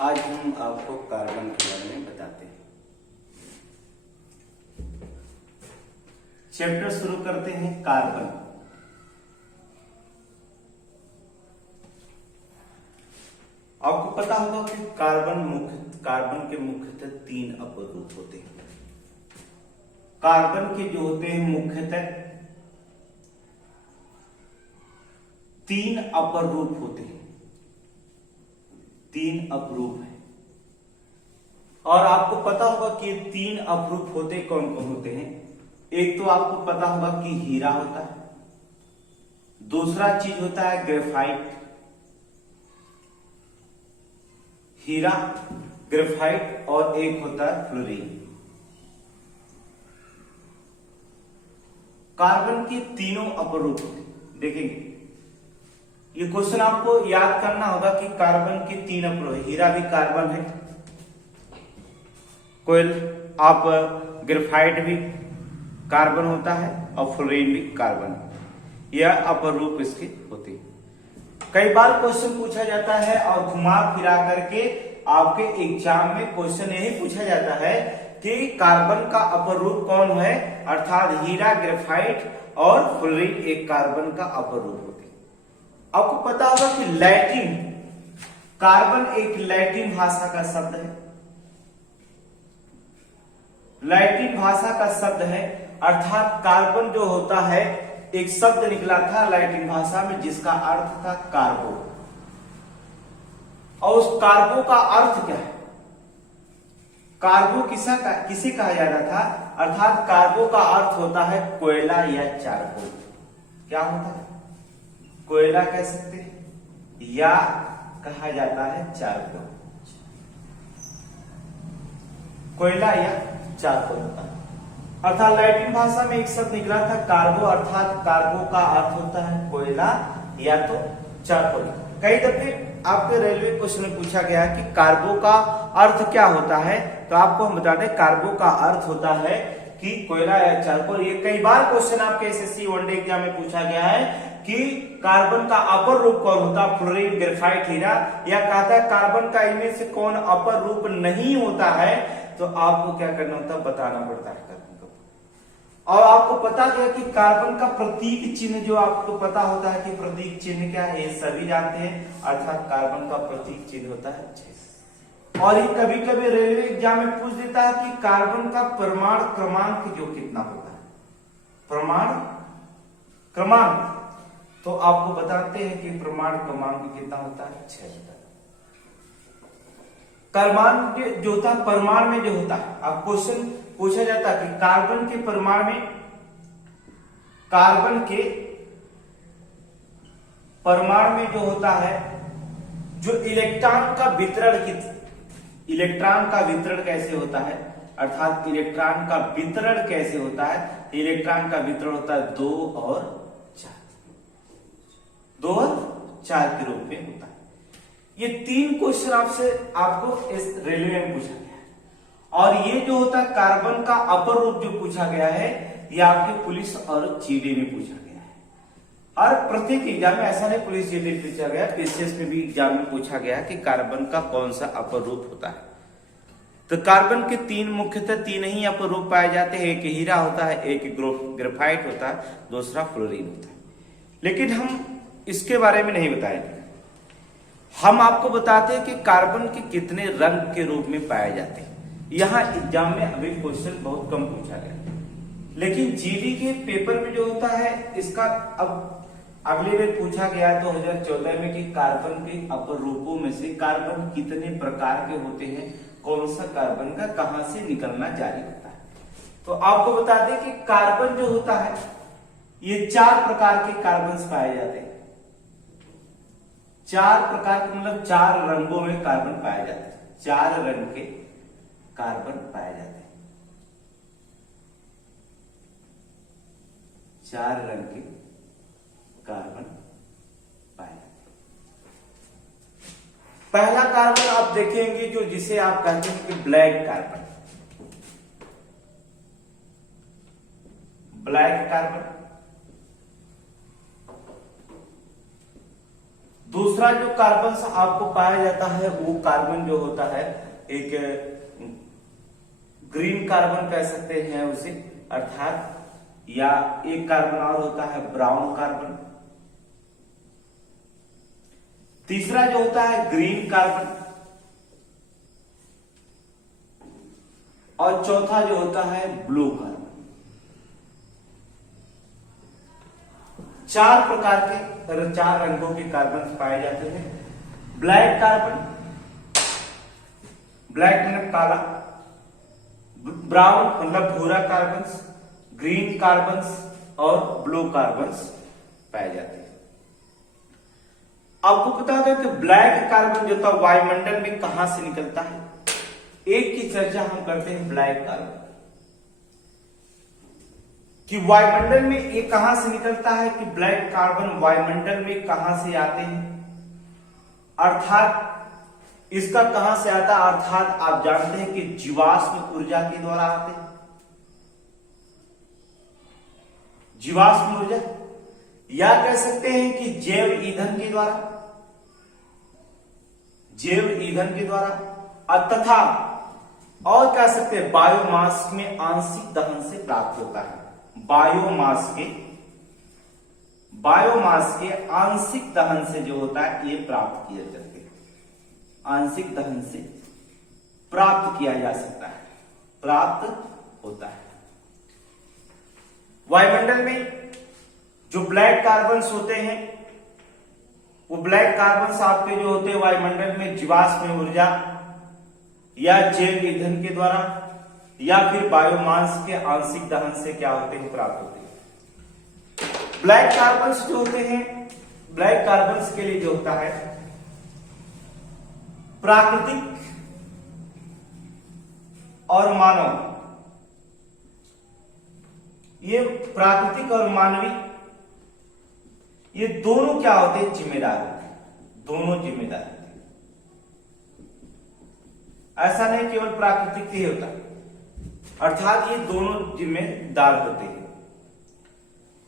आज हम आपको कार्बन के बारे में बताते हैं। चैप्टर शुरू करते हैं कार्बन। आपको पता होगा कि कार्बन के मुख्यतः तीन अपर रूप होते हैं। कार्बन के जो होते हैं मुख्यतः तीन अपर रूप होते हैं, तीन अपरूप है। और आपको पता होगा कि ये तीन अपरूप होते कौन कौन होते हैं। एक तो आपको पता होगा कि हीरा होता है, दूसरा चीज होता है ग्रेफाइट, हीरा, ग्रेफाइट, और एक होता है फ्लोरीन। कार्बन के तीनों अपरूप होते हैं। देखेंगे ये क्वेश्चन आपको याद करना होगा कि कार्बन के तीन अपरूप है। हीरा भी कार्बन है, कोयल आप ग्रेफाइट भी कार्बन होता है और फ्लोरीन भी कार्बन। यह अपर रूप इसके होते हैं। कई बार क्वेश्चन पूछा जाता है और घुमा फिरा करके आपके एग्जाम में क्वेश्चन यही पूछा जाता है कि कार्बन का अपर रूप कौन है, अर्थात हीरा, ग्रेफाइट और फ्लोरीन एक कार्बन का अपर रूप होते हैं। आपको पता होगा कि लैटिन, कार्बन एक लैटिन भाषा का शब्द है, लैटिन भाषा का शब्द है, अर्थात कार्बन जो होता है एक शब्द निकला था लैटिन भाषा में जिसका अर्थ था कार्बो। और उस कार्बो का अर्थ क्या है? कार्बो किसे कहा जा रहा था, अर्थात कार्बो का अर्थ होता है कोयला या चारकोल। क्या होता है? कोयला कह सकते हैं या कहा जाता है चारकोल, कोयला या चारकोल होता है। अर्थात लैटिन भाषा में एक शब्द निकला था कार्बो, अर्थात कार्बो का अर्थ होता है कोयला या तो चारकोल। कई दफे आपके रेलवे क्वेश्चन में पूछा गया है कि कार्बो का अर्थ क्या होता है, तो आपको हम बता दें कार्बो का अर्थ होता है कि कोयला या चारकोल। ये कई बार क्वेश्चन आपके एसएससी वनडे एग्जाम में पूछा गया है कि कार्बन का अपर रूप कौन होता है, फ्लोरीन, ग्रेफाइट, हीरा, या कहता है कार्बन का इनमें से कौन अपर रूप नहीं होता है, तो आपको क्या करना होता है, बताना पड़ता है कार्बन का। और आपको पता गया कि कार्बन का प्रतीक चिन्ह जो आपको पता होता है कि प्रतीक चिन्ह क्या है, ये सभी जानते हैं, अर्थात कार्बन का प्रतीक चिन्ह होता है। और ये कभी कभी रेलवे एग्जाम में पूछ देता है कि कार्बन का परमाणु क्रमांक जो कितना होता है, परमाणु क्रमांक, तो आपको बताते हैं कि परमाणु क्रमांक कितना होता है, 6 होता है। कार्बन जो होता है परमाणु में जो होता है, आप क्वेश्चन पूछा जाता है कि कार्बन के परमाणु में, कार्बन के परमाणु में जो होता है, जो इलेक्ट्रॉन का वितरण, इलेक्ट्रॉन का वितरण कैसे होता है, अर्थात इलेक्ट्रॉन का वितरण कैसे होता है, इलेक्ट्रॉन का वितरण होता है 2 और 4 के रूप में होता है। ये 3 क्वेश्चन आपको इस रेलवे में पूछा गया है। और ये जो होता है कार्बन का अपर रूप जो पूछा गया है, ये आपके पुलिस और जीडी में पूछा गया है। और प्रत्येक एग्जाम में ऐसा नहीं पुलिस जीडी पूछा गया, पीसीएस में भी एग्जाम में पूछा गया कि कार्बन का कौन सा अपर रूप होता है। तो कार्बन के मुख्यतः तीन ही अपर रूप पाए जाते हैं, एक हीरा होता है, एक ग्रेफाइट होता है, दूसरा फ्लोरीन होता है। लेकिन हम इसके बारे में नहीं बताएंगे, हम आपको बताते हैं कि कार्बन के कितने रंग के रूप में पाए जाते हैं। यहां एग्जाम में अभी क्वेश्चन बहुत कम पूछा गया, लेकिन जीडी के पेपर में जो होता है इसका अब अगले में पूछा गया 2014 में कि कार्बन के अपर रूपों में से कार्बन कितने प्रकार के होते हैं, कौन सा कार्बन का कहां से निकलना जारी होता है। तो आपको बता दें कि कार्बन जो होता है ये 4 प्रकार के कार्बन पाए जाते हैं। 4 प्रकार के मतलब 4 रंगों में कार्बन पाए जाते हैं, 4 रंग के कार्बन पाए जाते हैं, 4 रंग के कार्बन पाए जाते हैं। पहला कार्बन आप देखेंगे जो जिसे आप कहते हैं कि ब्लैक कार्बन, ब्लैक कार्बन, दूसरा जो कार्बन आपको पाया जाता है वो कार्बन जो होता है एक ग्रीन कार्बन कह सकते हैं उसे, अर्थात या एक कार्बन और होता है ब्राउन कार्बन। तीसरा जो होता है ग्रीन कार्बन, और चौथा जो होता है ब्लू कार्बन। चार प्रकार के, चार रंगों के कार्बन पाए जाते हैं। ब्लैक कार्बन, ब्लैक मतलब काला, ब्राउन मतलब भूरा कार्बन्स, ग्रीन कार्बन्स और ब्लू कार्बन्स पाए जाते हैं। आपको पता है कि ब्लैक कार्बन जो था वायुमंडल में कहां से निकलता है। एक की चर्चा हम करते हैं ब्लैक कार्बन कि वायुमंडल में ये कहां से निकलता है, कि ब्लैक कार्बन वायुमंडल में कहां से आते हैं, अर्थात इसका कहां से आता है, अर्थात आप जानते हैं कि जीवाश्म ऊर्जा के द्वारा आते हैं। जीवाश्म ऊर्जा या कह सकते हैं कि जैव ईंधन के द्वारा, जैव ईंधन के द्वारा तथा और कह सकते हैं बायोमास में आंशिक दहन से प्राप्त होता है। बायोमास के आंशिक दहन से जो होता है ये प्राप्त किया जाते हैं, आंशिक दहन से प्राप्त किया जा सकता है, प्राप्त होता है। वायुमंडल में जो ब्लैक कार्बन्स होते हैं वो ब्लैक कार्बन्स आपके जो होते हैं वायुमंडल में जीवाश्म ऊर्जा या जैव ईंधन के द्वारा या फिर बायोमास के आंशिक दहन से क्या होते हैं, प्राप्त होते हैं। ब्लैक कार्बन्स जो होते हैं, ब्लैक कार्बन्स के लिए जो होता है प्राकृतिक और मानव, ये प्राकृतिक और मानवीय ये दोनों क्या होते हैं, जिम्मेदार होते हैं, दोनों जिम्मेदार होते हैं। ऐसा नहीं केवल प्राकृतिक ही होता, अर्थात ये दोनों जिम्मेदार होते हैं।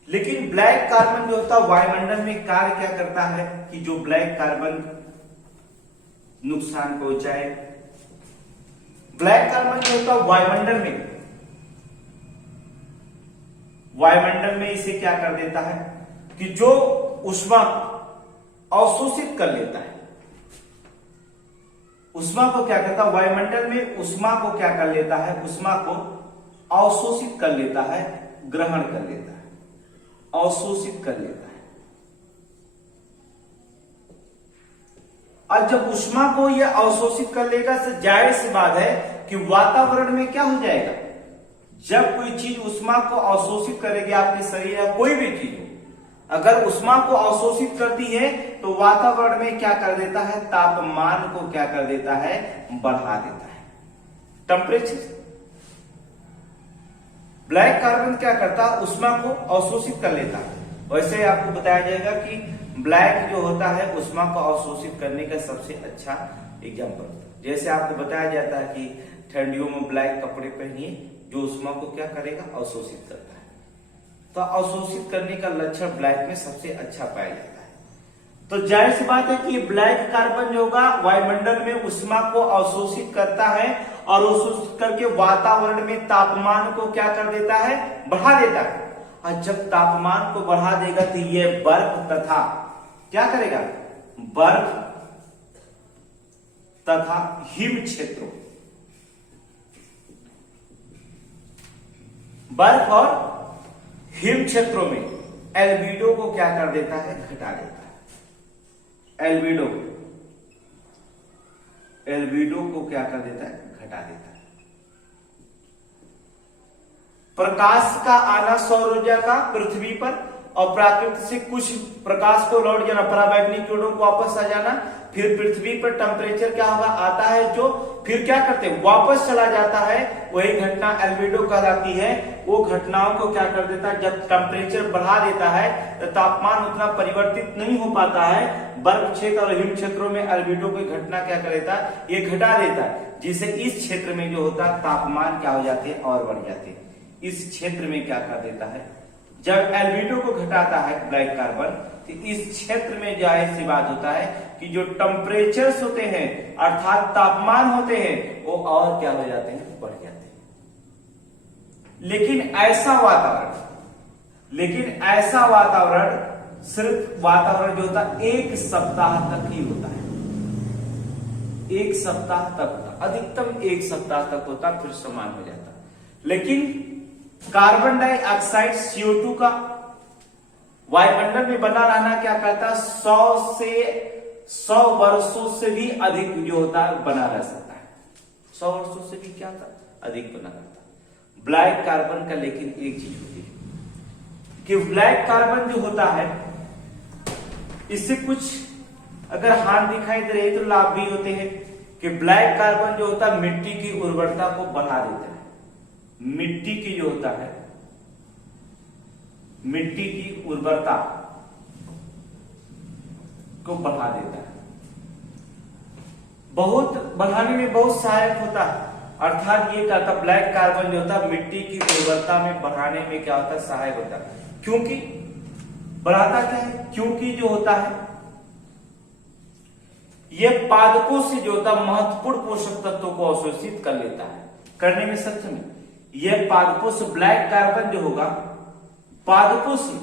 लेकिन ब्लैक कार्बन जो होता है वायुमंडल में कार्य क्या करता है कि जो ब्लैक कार्बन नुकसान पहुंचाए। ब्लैक कार्बन जो होता है वायुमंडल में इसे क्या कर देता है कि जो ऊष्मा अवशोषित कर लेता है, ऊष्मा को क्या करता है, वायुमंडल में ऊष्मा को क्या कर लेता है, ऊष्मा को अवशोषित कर लेता है, ग्रहण कर लेता है, अवशोषित कर लेता है। और जब ऊष्मा को यह अवशोषित कर लेगा तो जाहिर सी बात है कि वातावरण में क्या हो जाएगा, जब कोई चीज ऊष्मा को अवशोषित करेगी, आपके शरीर या कोई भी चीज अगर ऊष्मा को अवशोषित करती है तो वातावरण में क्या कर देता है, तापमान को क्या कर देता है, बढ़ा देता है, टेम्परेचर। ब्लैक कार्बन क्या करता है, ऊष्मा को अवशोषित कर लेता है। वैसे आपको बताया जाएगा कि ब्लैक जो होता है ऊष्मा को अवशोषित करने का सबसे अच्छा एग्जाम्पल होता है। जैसे आपको बताया जाता है कि ठंडियों में ब्लैक कपड़े पहनिए, जो ऊष्मा को क्या करेगा, अवशोषित करता है। तो अवशोषित करने का लक्षण ब्लैक में सबसे अच्छा पाया जाता है। तो जाहिर सी बात है कि ब्लैक कार्बन जो होगा वायुमंडल में ऊष्मा को अवशोषित करता है और अवशोषित करके वातावरण में तापमान को क्या कर देता है, बढ़ा देता है। और जब तापमान को बढ़ा देगा तो ये बर्फ तथा क्या करेगा, बर्फ तथा हिम क्षेत्रों, बर्फ और हिम क्षेत्रों में एल्बिडो को क्या कर देता है, घटा देता है। एल्बिडो को क्या कर देता है, घटा देता है। प्रकाश का आना सौर ऊर्जा का पृथ्वी पर और प्राकृतिक से कुछ प्रकाश को लौट जाना, पराबैंगनी किरणों को वापस आ जाना, फिर पृथ्वी पर टेम्परेचर क्या होगा, आता है जो फिर क्या करते हैं, वापस चला जाता है। वही घटना एल्बिडो कहलाती है। वो घटनाओं को क्या कर देता है, जब टेम्परेचर बढ़ा देता है तो तापमान उतना परिवर्तित नहीं हो पाता है। बर्फ क्षेत्र और हिम क्षेत्रों में एल्बिडो की घटना क्या कर देता है, ये घटा देता है, जिससे इस क्षेत्र में जो होता है तापमान क्या हो जाते हैं और बढ़ जाते हैं। इस क्षेत्र में क्या कर देता है, जब एल्बिडो को घटाता है ब्लैक कार्बन, तो इस क्षेत्र में जाहिर सी बात होता है कि जो टेम्परेचर्स होते हैं अर्थात तापमान होते हैं वो और क्या हो जाते हैं, बढ़ जाते हैं। लेकिन ऐसा वातावरण सिर्फ वातावरण जो होता है 1 सप्ताह तक ही होता है। 1 सप्ताह तक होता, अधिकतम 1 सप्ताह तक होता, फिर समान हो जाता। लेकिन कार्बन डाइऑक्साइड CO2 का वायुमंडल में बना रहना क्या करता है, 100 वर्षों से भी अधिक जो होता है बना रह सकता है। 100 वर्षों से भी क्या था, अधिक बना रहता है ब्लैक कार्बन का। लेकिन एक चीज होती है कि ब्लैक कार्बन जो होता है इससे कुछ अगर हानि दिखाई दे रही तो लाभ भी होते हैं कि ब्लैक कार्बन जो होता है मिट्टी की उर्वरता को बढ़ा देता है। मिट्टी की जो होता है, मिट्टी की उर्वरता को बढ़ा देता है, बहुत बढ़ाने में बहुत सहायक होता है। अर्थात ये कहता ब्लैक कार्बन जो होता है मिट्टी की उर्वरता में बढ़ाने में क्या होता है, सहायक होता है। क्योंकि बढ़ाता क्या है, क्योंकि जो होता है ये पादपों से जो होता है महत्वपूर्ण पोषक तत्वों को अवशोषित कर लेता है, करने में सक्षम है। यह पादपों से ब्लैक कार्बन जो होगा, पादपों से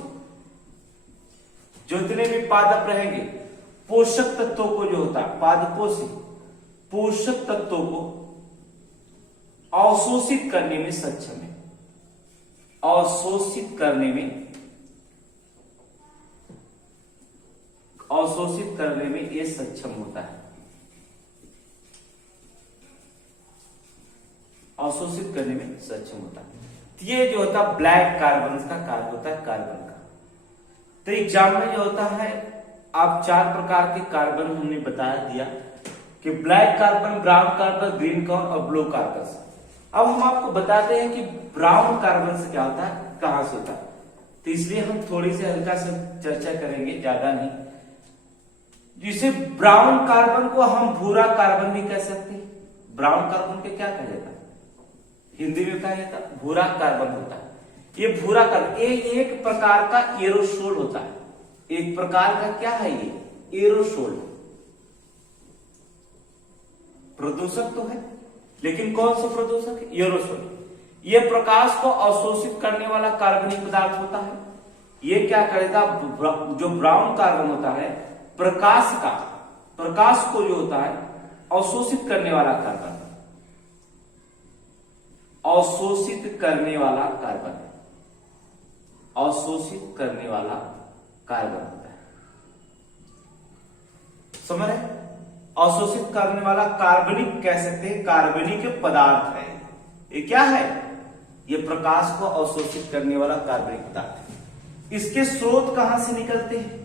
जितने भी पादप रहेंगे पोषक तत्वों को जो होता है, पादपों से पोषक तत्वों को अवशोषित करने में सक्षम है। अवशोषित करने में ये सक्षम होता है। अवशोषित करने में सक्षम होता है। ये जो होता है ब्लैक कार्बन का कार्य होता है, कार्बन का। तो एग्जाम में जो होता है आप 4 प्रकार के कार्बन हमने बता दिया कि black carbon, brown carbon, green carbon और ब्लू कार्बन। अब हम आपको बताते हैं कि ब्राउन कार्बन से क्या होता है, कहां से होता है। तो इसलिए हम थोड़ी सी हल्का से चर्चा करेंगे, ज्यादा नहीं। जिसे ब्राउन कार्बन को हम भूरा कार्बन भी कह सकते हैं। ब्राउन कार्बन को क्या कहा जाता है, हिंदी में कहा जाता है भूरा कार्बन होता है। ये भूरा कार्बन ये एक प्रकार का एरोसोल होता है। एक प्रकार का क्या है, ये एरोसोल प्रदूषक तो है, लेकिन कौन सा प्रदूषक है, एरोसोल। ये प्रकाश को अवशोषित करने वाला कार्बनिक पदार्थ होता है। ये क्या करेगा, जो ब्राउन कार्बन होता है प्रकाश को जो होता है अवशोषित करने वाला कार्बन, अवशोषित करने वाला कार्बन होता है। समझ रहे, अवशोषित करने वाला कार्बनिक कह सकते हैं, कार्बनिक पदार्थ है। ये क्या है, ये प्रकाश को अवशोषित करने वाला कार्बनिक पदार्थ है। इसके स्रोत कहां से निकलते हैं,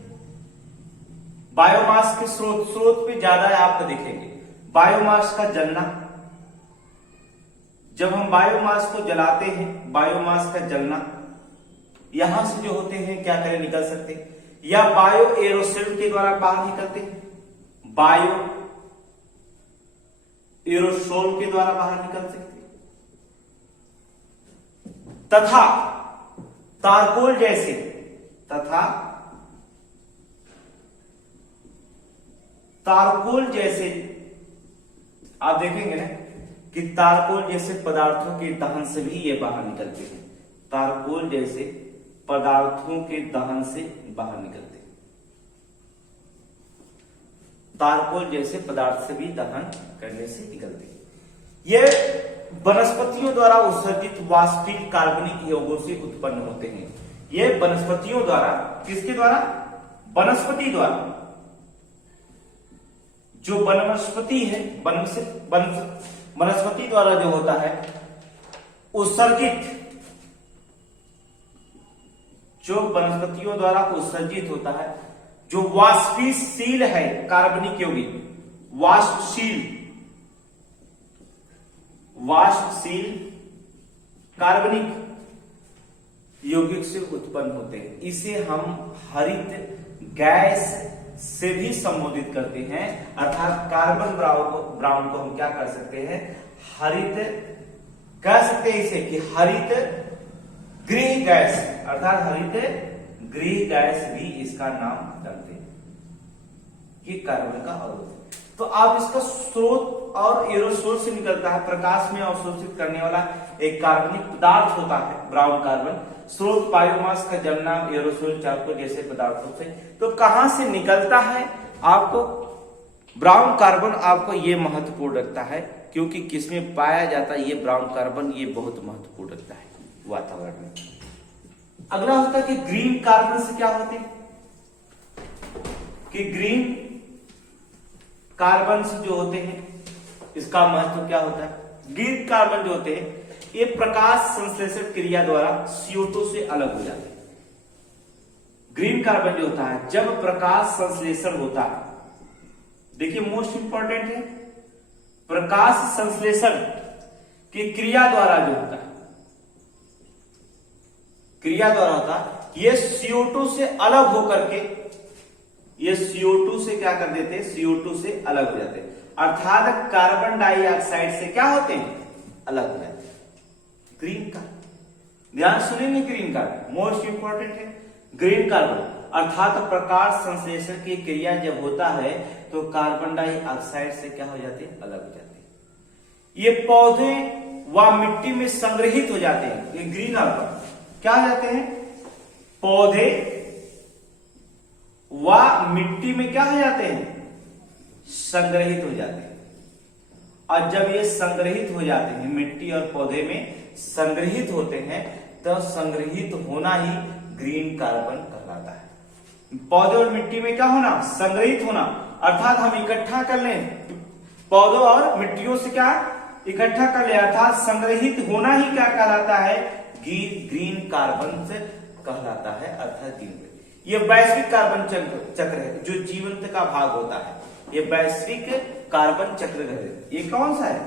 बायोमास के स्रोत पे ज्यादा आपको दिखेंगे। बायोमास का जलना, जब हम बायोमास को जलाते हैं, बायोमास का जलना यहां से जो होते हैं क्या करें, निकल सकते हैं, या बायो एरोसोल के द्वारा बाहर निकलते हैं, बायो एरोसोल के द्वारा बाहर निकल सकते हैं, तथा तारकोल जैसे आप देखेंगे ना कि तारकोल जैसे पदार्थों के दहन से भी ये बाहर निकलते हैं। तारकोल जैसे पदार्थों के दहन से बाहर निकलते हैं। तारकोल जैसे पदार्थ से भी दहन करने से निकलते हैं। ये वनस्पतियों द्वारा उत्सर्जित वाष्पित कार्बनिक यौगों से उत्पन्न होते हैं। ये वनस्पतियों द्वारा, किसके द्वारा, वनस्पति द्वारा, जो वनस्पति है, वनस्पति द्वारा जो होता है उत्सर्जित, जो वनस्पतियों द्वारा उत्सर्जित होता है, जो वाष्पशील है कार्बनिक यौगिक, वाष्पशील कार्बनिक यौगिक से उत्पन्न होते हैं। इसे हम हरित गैस से भी संबोधित करते हैं। अर्थात कार्बन ब्राउन को हम क्या कर सकते हैं, हरित कह सकते हैं इसे कि हरित गृह गैस अर्थात हरित गृह गैस भी इसका नाम जानते हैं, ये कार्बन का अवरोध है। तो आप इसका स्रोत और एरोसोल से निकलता है, प्रकाश में अवशोषित करने वाला एक कार्बनिक पदार्थ होता है ब्राउन कार्बन। स्रोत बायोमास का जलना, एरोसोल, चारकोल जैसे पदार्थों से। तो कहां से निकलता है आपको ब्राउन कार्बन, आपको ये महत्वपूर्ण रखता है क्योंकि किसमें पाया जाता है ये ब्राउन कार्बन, ये बहुत महत्वपूर्ण रखता है वातावरण में। अगला होता है कि ग्रीन कार्बन से क्या होते हैं, कि ग्रीन कार्बन जो होते हैं इसका महत्व क्या होता है। ग्रीन कार्बन जो होते हैं ये प्रकाश संश्लेषण क्रिया द्वारा CO2 से अलग हो जाते हैं। ग्रीन कार्बन जो होता है जब प्रकाश संश्लेषण होता है, देखिए मोस्ट इंपॉर्टेंट है, प्रकाश संश्लेषण की क्रिया द्वारा जो होता है, क्रिया द्वारा होता है, ये CO2 से अलग होकर के ये CO2 से क्या कर देते हैं, CO2 से अलग हो जाते हैं, अर्थात कार्बन डाइऑक्साइड से क्या होते हैं, अलग हो जाते हैं। ग्रीन कार्बन, ध्यान सुनेंगे, ग्रीन कार्बन मोस्ट इंपॉर्टेंट है। ग्रीन कार्बन अर्थात प्रकाश संश्लेषण की क्रिया जब होता है तो कार्बन डाइऑक्साइड से क्या हो जाते हैं, अलग हो जाते हैं। ये पौधे व मिट्टी में संग्रहित हो जाते हैं। ये ग्रीन कार्बन क्या हो जाते हैं, पौधे व मिट्टी में क्या हो जाते हैं, संग्रहित हो जाते हैं। और जब ये संग्रहित हो जाते हैं, मिट्टी और पौधे में संग्रहित होते हैं, तो संग्रहित होना ही ग्रीन कार्बन कहलाता है। पौधे और मिट्टी में क्या होना, संग्रहित होना, अर्थात हम इकट्ठा कर लें, पौधों और मिट्टियों से क्या इकट्ठा कर ले, अर्थात संग्रहित होना ही क्या कहलाता है, ग्रीन कार्बन से कहलाता है, अर्थात ग्रीन। ये वैश्विक कार्बन चक्र है जो जीवंत का भाग होता है। ये वैश्विक कार्बन चक्र है। ये कौन सा है,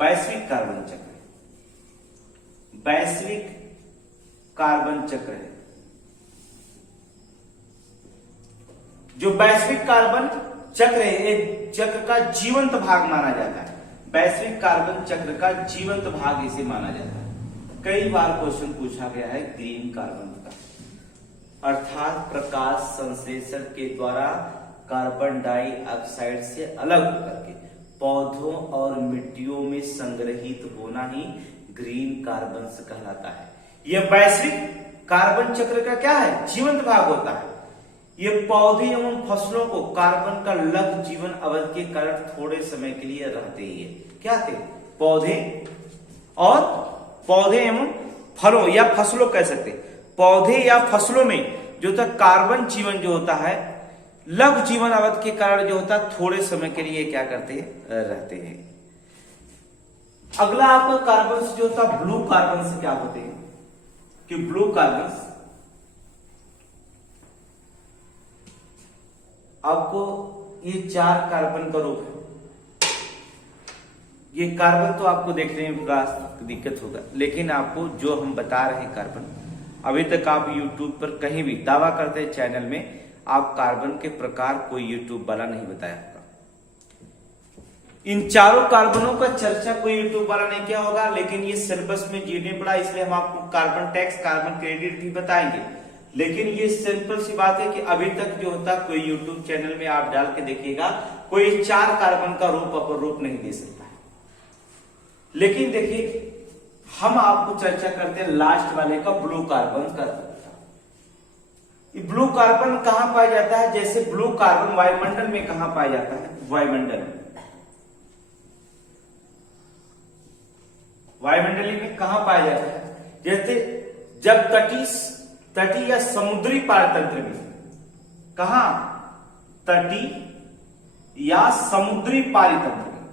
वैश्विक कार्बन चक्र, वैश्विक कार्बन चक्र है। जो वैश्विक कार्बन चक्र है, एक चक्र का जीवंत भाग माना जाता है। वैश्विक कार्बन चक्र का जीवंत भाग इसे माना जाता है। कई बार क्वेश्चन पूछा गया है ग्रीन कार्बन का, अर्थात प्रकाश संश्लेषण के द्वारा कार्बन डाइऑक्साइड से अलग होकर के पौधों और मिट्टियों में संग्रहित होना ही ग्रीन कार्बन से कहलाता है। यह वैश्विक कार्बन चक्र का क्या है, जीवंत भाग होता है। ये पौधे एवं फसलों को कार्बन का लघु जीवन अवधि के कारण थोड़े समय के लिए रहते ही है। क्या थे, पौधे और पौधे एवं फलों या फसलों कह सकते, पौधे या फसलों में जो था कार्बन जीवन जो होता है लघु जीवन अवधि के कारण जो होता है थोड़े समय के लिए क्या करते हैं, रहते हैं। अगला आपका कार्बन जो होता है ब्लू कार्बन से क्या होते हैं, कि ब्लू कार्बन आपको ये 4 कार्बन का रूप है। ये कार्बन तो आपको देखने में बड़ा दिक्कत होगा, लेकिन आपको जो हम बता रहे हैं कार्बन, अभी तक आप YouTube पर कहीं भी दावा करते हैं चैनल में आप कार्बन के प्रकार कोई YouTube वाला नहीं बताया होगा। इन चारों कार्बनों का चर्चा कोई YouTube वाला नहीं किया होगा, लेकिन ये सिलेबस में जीने पड़ा, इसलिए हम आपको कार्बन टैक्स, कार्बन क्रेडिट भी बताएंगे। लेकिन ये सिंपल सी बात है कि अभी तक जो होता कोई YouTube चैनल में आप डाल के देखिएगा, कोई 4 कार्बन का रूप अपर रूप नहीं दे सकता है। लेकिन देखिए हम आपको चर्चा करते हैं लास्ट वाले का, ब्लू कार्बन का। ब्लू कार्बन कहां पाया जाता है, जैसे ब्लू कार्बन वायुमंडल में कहां पाया जाता है, वायुमंडल में, वायुमंडली में कहां पाया जाता है, जैसे जब तटीय या समुद्री पारतंत्र में, कहां, तटीय या समुद्री पारतंत्र में,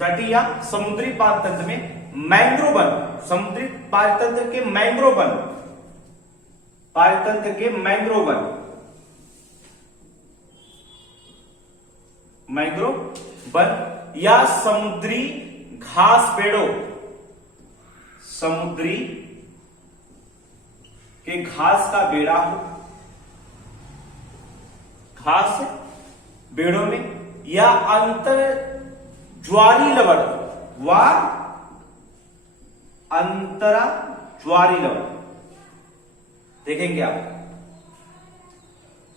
तटीय या समुद्री पारतंत्र में मैंग्रोव वन, समुद्री पारतंत्र के मैंग्रोव वन, पारतंत्र के मैंग्रोव वन, मैंग्रोव वन या समुद्री घास पेड़ों, समुद्री के घास का बेड़ा हो, घास बेड़ों में, या अंतर ज्वारी लवण व अंतरा ज्वारी लवण, देखेंगे आप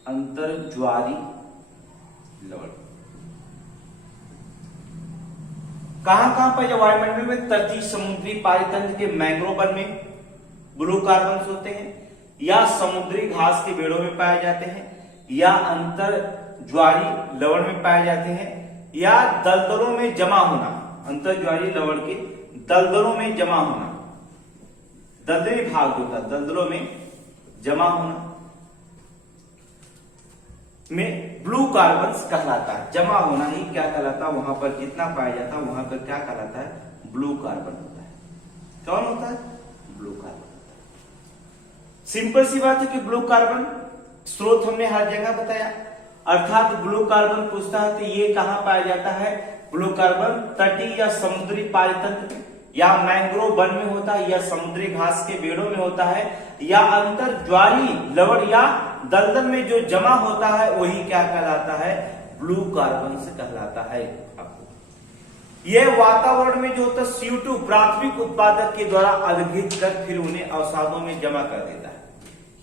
अंतर ज्वारी लवण कहां पाए वायुमंडल में? तटीय समुद्री पारितंत्र के मैंग्रोव वन में ब्लू कार्बन होते हैं, या समुद्री घास के बेड़ों में पाए जाते हैं, या अंतर ज्वारी लवण में पाए जाते हैं, या दलदलों में जमा होना, अंतर ज्वारी लवण के दलदलों में जमा होना, दलदली भाग होता है, दलदलों में जमा होना में ब्लू कार्बन कहलाता है। जमा होना ही क्या कहलाता है? वहां पर कितना पाया जाता है वहां पर क्या कहलाता है? ब्लू कार्बन होता है। कौन होता है? Blue carbon. सिंपल सी बात है कि ब्लू कार्बन स्रोत हमने हर जगह बताया, अर्थात ब्लू कार्बन पूछता है तो ये कहां पाया जाता है? ब्लू कार्बन तटीय या समुद्री पारितंत्र में, या मैंग्रोव वन में होता है, या समुद्री घास के बेड़ों में होता है, या अंतर ज्वारी लवण या दलदल में जो जमा होता है वही क्या कहलाता है? ब्लू कार्बन से कहलाता है। आपको यह वातावरण में जो होता है CO2 प्राथमिक उत्पादक के द्वारा अलगित कर फिर उन्हें अवसादों में जमा कर देता है।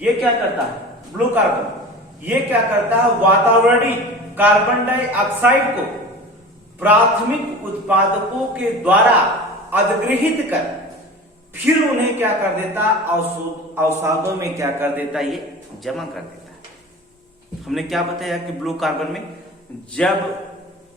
ये क्या करता है? ब्लू कार्बन ये क्या करता है? वातावरणीय कार्बन डाइऑक्साइड को प्राथमिक उत्पादकों के द्वारा अधिग्रहित कर फिर उन्हें क्या कर देता? अवसादों में क्या कर देता? ये जमा कर देता है। हमने क्या बताया कि ब्लू कार्बन में जब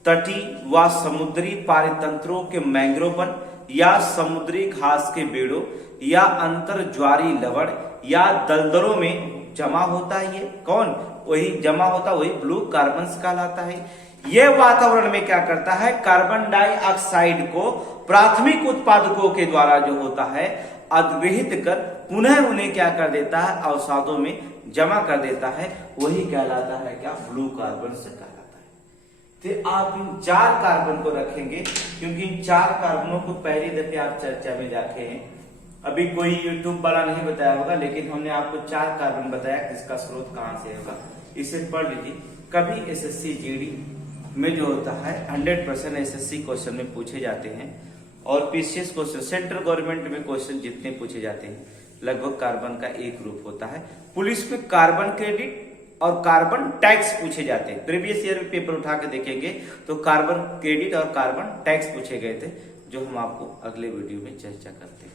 तटीय व समुद्री पारितंत्रों के मैंग्रोव वन या समुद्री घास के बेड़ों या अंतर ज्वारी लवण या दलदलों में जमा होता है, ये कौन? वही जमा होता, वही ब्लू कार्बन कहलाता है। यह वातावरण में क्या करता है? कार्बन डाइऑक्साइड को प्राथमिक उत्पादकों के द्वारा जो होता है अधिग्रहित कर पुनः उन्हें क्या कर देता है? अवसादों में जमा कर देता है, वही कहलाता है क्या? ब्लू कार्बन से कहलाता है। तो आप इन 4 कार्बन को रखेंगे, क्योंकि इन 4 कार्बनों को पहली दफे आप चर्चा में रखे हैं। अभी कोई यूट्यूब वाला नहीं बताया होगा, लेकिन हमने आपको 4 कार्बन बताया, इसका स्रोत कहां से होगा इसे पढ़ लीजिए। कभी SSC GD में जो होता है 100% SSC क्वेश्चन में पूछे जाते हैं, और PCS क्वेश्चन सेंट्रल गवर्नमेंट में क्वेश्चन जितने पूछे जाते हैं लगभग कार्बन का एक रूप होता है। पुलिस में कार्बन क्रेडिट और कार्बन टैक्स पूछे जाते हैं। प्रीवियस ईयर में पेपर उठा के देखेंगे तो कार्बन क्रेडिट और कार्बन टैक्स पूछे गए थे, जो हम आपको अगले वीडियो में चर्चा करते हैं।